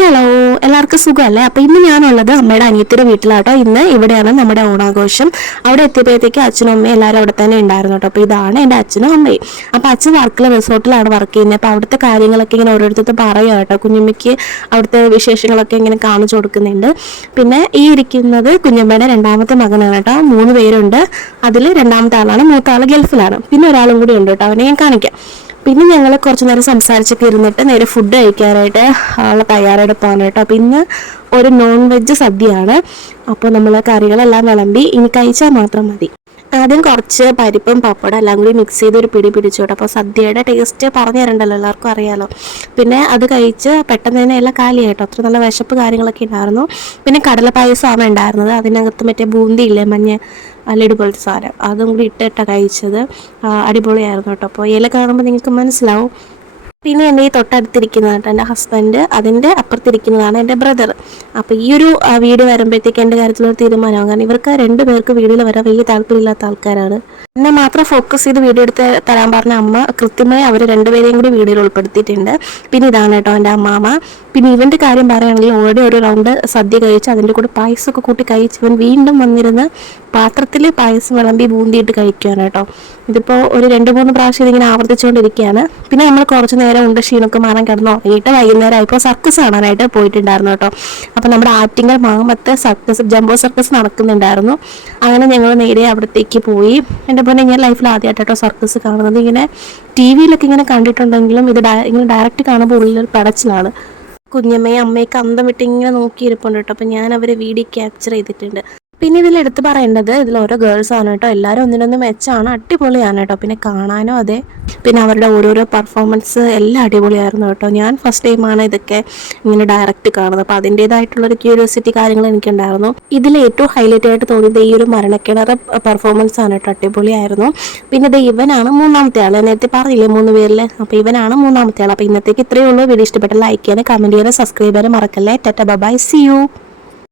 Hello, എല്ലാവർക്കും സുഖമല്ലേ? അപ്പോൾ ഇന്ന് ഞാനുള്ളത് അമ്മയുടെ അനിയത്തിയുടെ വീട്ടിലാട്ടോ. ഇന്ന് ഇവിടെയാണ് നമ്മുടെ ഓണാഘോഷം. അവിടെ എത്തിയപ്പോഴത്തേക്ക് അച്ഛനും അമ്മയും എല്ലാവരും അവിടെ തന്നെ ഉണ്ടായിരുന്നു കേട്ടോ. അപ്പോൾ ഇതാണ് എൻ്റെ അച്ഛനും അമ്മയും. അപ്പോൾ അച്ഛൻ വർക്കല റിസോർട്ടിലാണ് വർക്ക് ചെയ്യുന്നത്. അപ്പോൾ അവിടുത്തെ കാര്യങ്ങളൊക്കെ ഇങ്ങനെ ഓരോരുത്തർ പറയുക കേട്ടോ. കുഞ്ഞമ്മയ്ക്ക് അവിടുത്തെ വിശേഷങ്ങളൊക്കെ ഇങ്ങനെ കാണിച്ചു കൊടുക്കുന്നുണ്ട്. പിന്നെ ഈ ഇരിക്കുന്നത് കുഞ്ഞമ്മയുടെ രണ്ടാമത്തെ മകനാണ് കേട്ടോ. 3 പേരുണ്ട്. അതിൽ രണ്ടാമത്തെ ആളാണ്, മൂത്ത ആൾ ഗൾഫിലാണ്. പിന്നെ ഒരാളും കൂടി ഉണ്ട് കേട്ടോ, അവനെ ഞാൻ കാണിക്കാം. പിന്നെ ഞങ്ങൾ കുറച്ച് നേരം സംസാരിച്ചൊക്കെ ഇരുന്നിട്ട് നേരെ ഫുഡ് കഴിക്കാനായിട്ട് ഉള്ള തയ്യാറെടുപ്പാണ് കേട്ടോ. അപ്പോൾ ഇന്ന് ഒരു നോൺ വെജ് സദ്യയാണ്. അപ്പോൾ നമ്മൾ കറികളെല്ലാം വിളമ്പി, ഇനി കഴിച്ചാൽ മാത്രം മതി. ആദ്യം കുറച്ച് പരിപ്പും പപ്പടം എല്ലാം കൂടി മിക്സ് ചെയ്ത് ഒരു പിടി പിടിച്ചു കേട്ടോ. അപ്പോൾ സദ്യയുടെ ടേസ്റ്റ് പറഞ്ഞു തരണ്ടല്ലോ, എല്ലാവർക്കും അറിയാലോ. പിന്നെ അത് കഴിച്ച് പെട്ടെന്ന് തന്നെ എല്ലാം കാലിയായിട്ടോ. അത്ര നല്ല വിശപ്പ് കാര്യങ്ങളൊക്കെ ഉണ്ടായിരുന്നു. പിന്നെ കടല പായസമാണ് ഉണ്ടായിരുന്നത്. അതിനകത്ത് മറ്റേ ബൂന്തി ഇല്ലേ, മഞ്ഞ ലഡു പോലത്തെ സാധനം, അതും കൂടി ഇട്ടിട്ടാണ് കഴിച്ചത്. അടിപൊളിയായിരുന്നു കേട്ടോ. അപ്പോൾ ഇല കാണുമ്പോൾ നിങ്ങൾക്ക് മനസ്സിലാവും. പിന്നെ എൻ്റെ ഈ തൊട്ടടുത്തിരിക്കുന്നതാണ് എൻ്റെ ഹസ്ബൻഡ്, അതിൻ്റെ അപ്പുറത്തിരിക്കുന്നതാണ് എൻ്റെ ബ്രദർ. അപ്പോൾ ഈ ഒരു വീഡിയോ വരുമ്പോഴത്തേക്ക് എൻ്റെ കാര്യത്തിലൊരു തീരുമാനമാകും. കാരണം ഇവർക്ക് 2 പേർക്ക് വീഡിയോയിൽ വരാൻ വലിയ താല്പര്യമില്ലാത്ത ആൾക്കാരാണ്. എന്നെ മാത്രം ഫോക്കസ് ചെയ്ത് വീഡിയോ എടുത്ത് തരാൻ പറഞ്ഞ അമ്മ കൃത്യമായി അവർ 2 പേരെയും കൂടി വീഡിയോയിൽ ഉൾപ്പെടുത്തിയിട്ടുണ്ട്. പിന്നെ ഇതാണ് കേട്ടോ എൻ്റെ അമ്മാമ്മ. പിന്നെ ഇവൻ്റെ കാര്യം പറയുകയാണെങ്കിൽ ഓൾറെഡി ഒരു റൗണ്ട് സദ്യ കഴിച്ച് അതിൻ്റെ കൂടെ പായസമൊക്കെ കൂട്ടി കഴിച്ച് ഇവൻ വീണ്ടും വന്നിരുന്ന് പാത്രത്തിൽ പായസം വിളമ്പി ബൂന്തിയിട്ട് കഴിക്കുകയാണ് കേട്ടോ. ഇതിപ്പോൾ ഒരു 2-3 പ്രാവശ്യം ഇതിങ്ങനെ ആവർത്തിച്ചുകൊണ്ടിരിക്കുകയാണ്. പിന്നെ നമ്മൾ കുറച്ച് നേരം ഉണ്ട് ക്ഷീണമൊക്കെ മാറാൻ കിടന്നു ഉറങ്ങിയിട്ട് വൈകുന്നേരം ഇപ്പോൾ സർക്കസ് കാണാനായിട്ട് പോയിട്ടുണ്ടായിരുന്നു കേട്ടോ. അപ്പോൾ നമ്മുടെ ആറ്റിങ്ങൽ മാമത്തെ സർക്കസ്, ജംബോ സർക്കസ് നടക്കുന്നുണ്ടായിരുന്നു. അങ്ങനെ ഞങ്ങൾ നേരെ അവിടത്തേക്ക് പോയി. എൻ്റെ പോലെ ഞാൻ ലൈഫിൽ ആദ്യമായിട്ട് കേട്ടോ സർക്കസ് കാണുന്നത്. ഇങ്ങനെ TV-യിലൊക്കെ ഇങ്ങനെ കണ്ടിട്ടുണ്ടെങ്കിലും ഇത് ഇങ്ങനെ ഡയറക്റ്റ് കാണുമ്പോൾ ഉള്ളിലൊരു പടച്ചിലാണ്. കുഞ്ഞമ്മയും അമ്മയൊക്കെ അന്തം വിട്ട് ഇങ്ങനെ നോക്കിയിരിപ്പുണ്ട് കേട്ടോ. അപ്പോൾ ഞാൻ അവരെ വീഡിയോ ക്യാപ്ചർ ചെയ്തിട്ടുണ്ട്. പിന്നെ ഇതിൽ എടുത്ത് പറയേണ്ടത്, ഇതിൽ ഓരോ ഗേൾസ് ആണ് കേട്ടോ. എല്ലാവരും ഒന്നിനൊന്ന് മെച്ചാണ്, അടിപൊളിയാണ് കേട്ടോ. പിന്നെ കാണാനോ അതെ, പിന്നെ അവരുടെ ഓരോരോ പെർഫോമൻസ് എല്ലാം അടിപൊളിയായിരുന്നു കേട്ടോ. ഞാൻ ഫസ്റ്റ് ടൈമാണ് ഇതൊക്കെ ഇങ്ങനെ ഡയറക്റ്റ് കാണുന്നത്. അപ്പോൾ അതിൻ്റേതായിട്ടുള്ളൊരു ക്യൂരിയോസിറ്റി കാര്യങ്ങൾ എനിക്കുണ്ടായിരുന്നു. ഇതിൽ ഏറ്റവും ഹൈലൈറ്റ് ആയിട്ട് തോന്നിയത് ഈ ഒരു മരണക്കിണർ പെർഫോമൻസ് ആണ് കേട്ടോ. അടിപൊളിയായിരുന്നു. പിന്നെ ഇത് ഇവനാണ് 3ാമത്തെ ആൾ. നേരത്തെ പറഞ്ഞില്ലേ 3 പേരിൽ, അപ്പോൾ ഇവനാണ് 3ാമത്തെ ആൾ. അപ്പോൾ ഇന്നത്തേക്ക് ഇത്രയേ ഉള്ളൂ. വീഡിയോ ഇഷ്ടപ്പെട്ട ലൈക്ക് ചെയ്യാനും കമൻറ്റ് ചെയ്യാനും സബ്സ്ക്രൈബ് ചെയ്യാനും മറക്കല്ലേ. Tata bye, see U.